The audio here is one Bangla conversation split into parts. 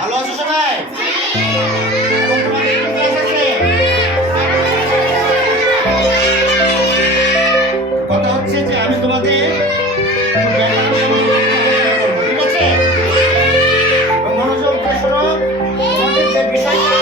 ভালো আছো সবাই? এবং তোমাদের কি ক্লাস আছে? কথা হচ্ছে যে আমি তোমাদের ব্যাকরণ সম্পর্কে বলবো, ঠিক আছে? মনোযোগ দিয়ে শোনো। তোমাদের যে বিষয়টা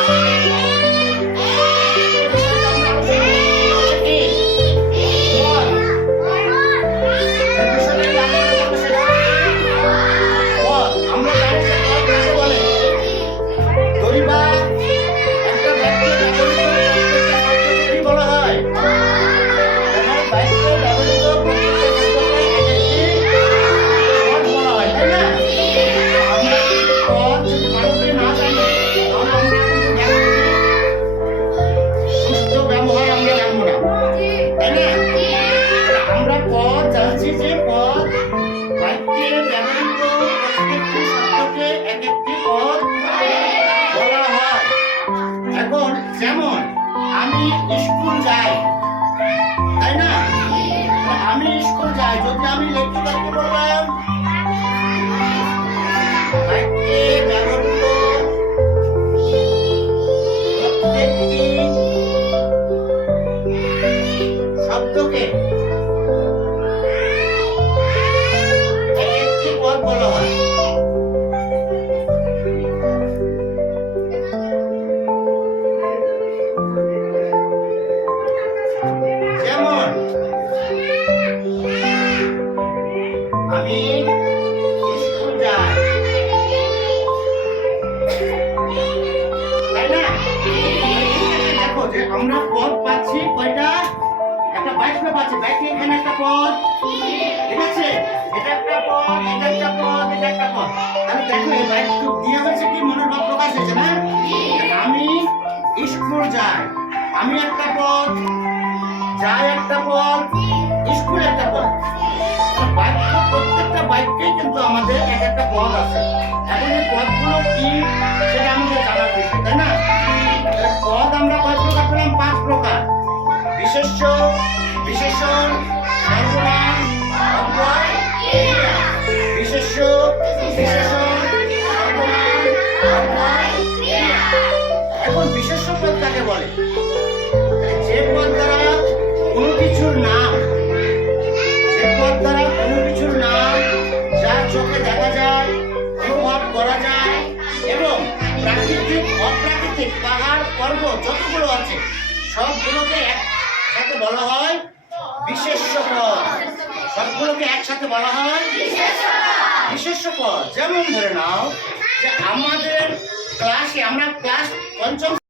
যেমন আমি স্কুল যাই, তাই না? আমি স্কুল যাই, যদি আমি লেখিকাকে বললাম বাক্যে ব্যবহৃত প্রত্যেকটি শব্দকে একটি পদ বলা হয়। আমি স্কুল যাই, তাই না? দেখো যে আমরা পদ পাচ্ছি কয়টা? একটা বাক্য পাচ্ছি, বাক্যে এখানে একটা পদ, ঠিক আছে? এটা একটা পদ, এটা একটা পদ, এটা একটা পদ। তাহলে দেখো এই বাক্য দিয়ে হচ্ছে কি মনের ভাব প্রকাশ হয়েছে না? আমি স্কুল যাই, আমি একটা পদ, যাই একটা পদ, স্কুল একটা পদ। বাক্য প্রত্যেকটা বাক্যে কিন্তু আমাদের এক একটা পদ আছে। এখন এই পদগুলো কি সেটা আমাদের জানার বিষয়, তাই না? পদ আমরা কয় প্রকার পেলাম? 5 প্রকার: বিশেষ্য, বিশেষণ, সর্বনাম, অব্যয়, ক্রিয়া। বিশেষ্য, বিশেষণ, সর্বনাম, অব্যয়, ক্রিয়া। এখন বিশেষ্য পদ কাকে বলে? যে পদ দ্বারা কোনো কিছুর নাম, চোখে দেখা যায়, অনুভব করা যায় এবং প্রাকৃতিক অপ্রাকৃতিক পাহাড় পর্বত যতগুলো আছে সবগুলোকে একসাথে বলা হয় বিশেষ্য পদ। সবগুলোকে একসাথে বলা হয় বিশেষ্য পদ। যেমন ধরে নাও যে আমাদের ক্লাসে আমরা ক্লাস 5ম